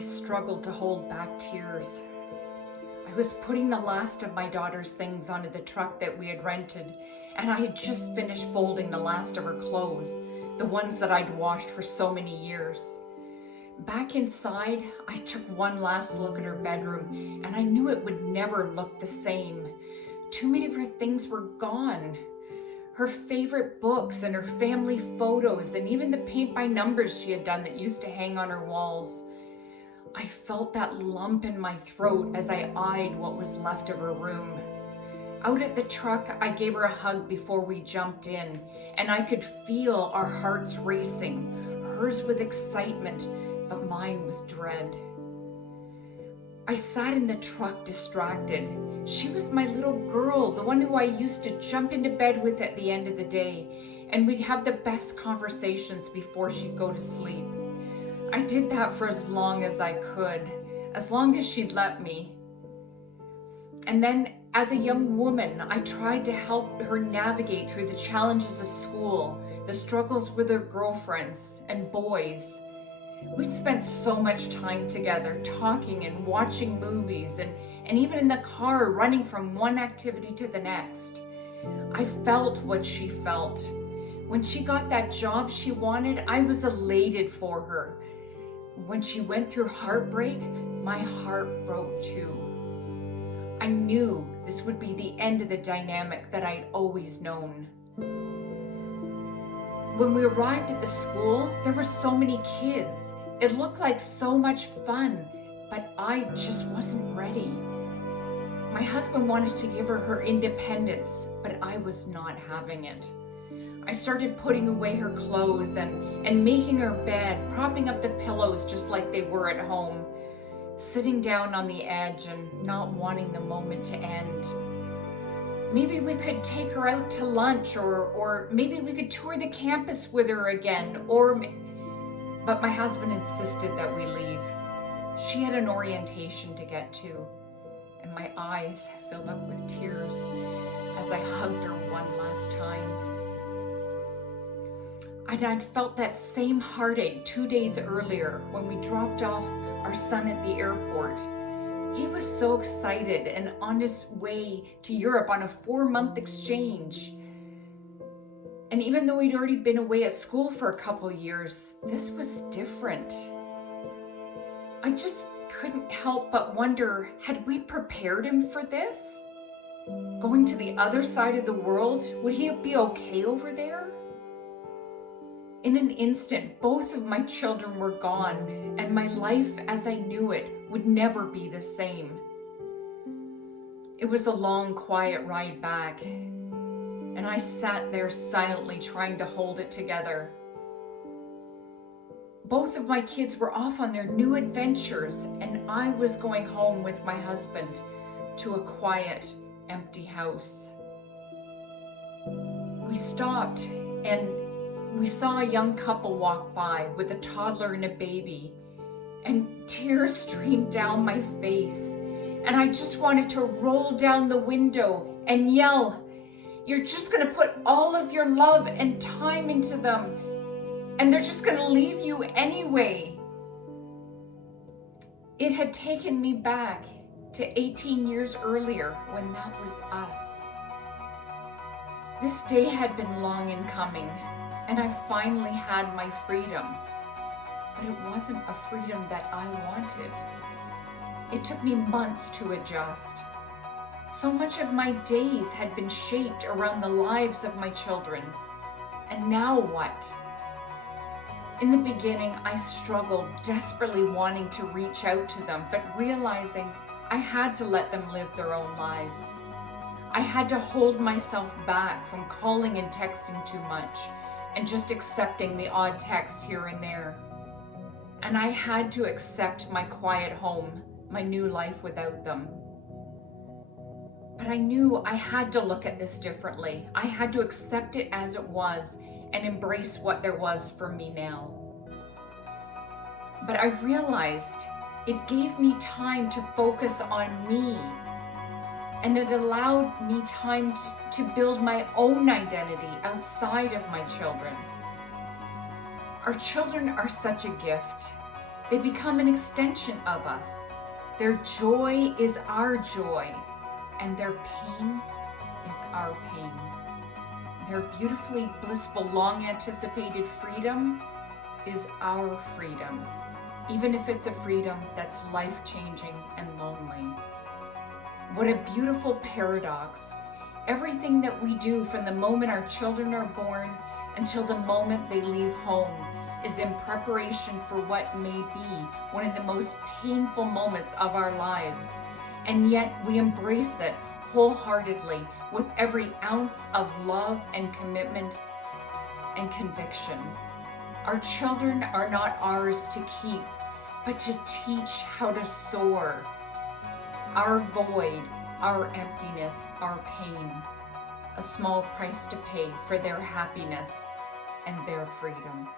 I struggled to hold back tears. I was putting the last of my daughter's things onto the truck that we had rented, and I had just finished folding the last of her clothes, the ones that I'd washed for so many years. Back inside, I took one last look at her bedroom, and I knew it would never look the same. Too many of her things were gone. Her favorite books and her family photos, and even the paint by numbers she had done that used to hang on her walls. I felt that lump in my throat as I eyed what was left of her room. Out at the truck, I gave her a hug before we jumped in, and I could feel our hearts racing, hers with excitement, but mine with dread. I sat in the truck distracted. She was my little girl, the one who I used to jump into bed with at the end of the day, and we'd have the best conversations before she'd go to sleep. I did that for as long as I could, as long as she'd let me. And then, as a young woman, I tried to help her navigate through the challenges of school, the struggles with her girlfriends and boys. We'd spent so much time together, talking and watching movies, and even in the car, running from one activity to the next. I felt what she felt. When she got that job she wanted, I was elated for her. When she went through heartbreak, my heart broke too. I knew this would be the end of the dynamic that I'd always known. When we arrived at the school, there were so many kids. It looked like so much fun, but I just wasn't ready. My husband wanted to give her independence, but I was not having it. I started putting away her clothes and making her bed, propping up the pillows just like they were at home, sitting down on the edge and not wanting the moment to end. Maybe we could take her out to lunch, or maybe we could tour the campus with her again, but my husband insisted that we leave. She had an orientation to get to, and my eyes filled up with tears as I hugged her one last time. And I'd felt that same heartache 2 days earlier when we dropped off our son at the airport. He was so excited and on his way to Europe on a 4-month exchange. And even though he'd already been away at school for a couple years, this was different. I just couldn't help but wonder, had we prepared him for this? Going to the other side of the world, would he be okay over there? In an instant, both of my children were gone, and my life as I knew it would never be the same. It was a long, quiet ride back, and I sat there silently trying to hold it together. Both of my kids were off on their new adventures, and I was going home with my husband to a quiet, empty house. We stopped, and we saw a young couple walk by with a toddler and a baby, and tears streamed down my face, and I just wanted to roll down the window and yell, "You're just gonna put all of your love and time into them, and they're just gonna leave you anyway." It had taken me back to 18 years earlier when that was us. This day had been long in coming, and I finally had my freedom, but it wasn't a freedom that I wanted. It took me months to adjust. So much of my days had been shaped around the lives of my children, and now what? In the beginning, I struggled, desperately wanting to reach out to them, but realizing I had to let them live their own lives. I had to hold myself back from calling and texting too much, and just accepting the odd text here and there. And I had to accept my quiet home, my new life without them. But I knew I had to look at this differently. I had to accept it as it was and embrace what there was for me now. But I realized it gave me time to focus on me, and it allowed me time to build my own identity outside of my children. Our children are such a gift, They become an extension of us. Their joy is our joy, and their pain is our pain. Their beautifully blissful, long-anticipated freedom is our freedom, even if it's a freedom that's life-changing and lonely. What a beautiful paradox. Everything that we do from the moment our children are born until the moment they leave home is in preparation for what may be one of the most painful moments of our lives. And yet we embrace it wholeheartedly with every ounce of love and commitment and conviction. Our children are not ours to keep, but to teach how to soar. Our void, our emptiness, our pain, a small price to pay for their happiness and their freedom.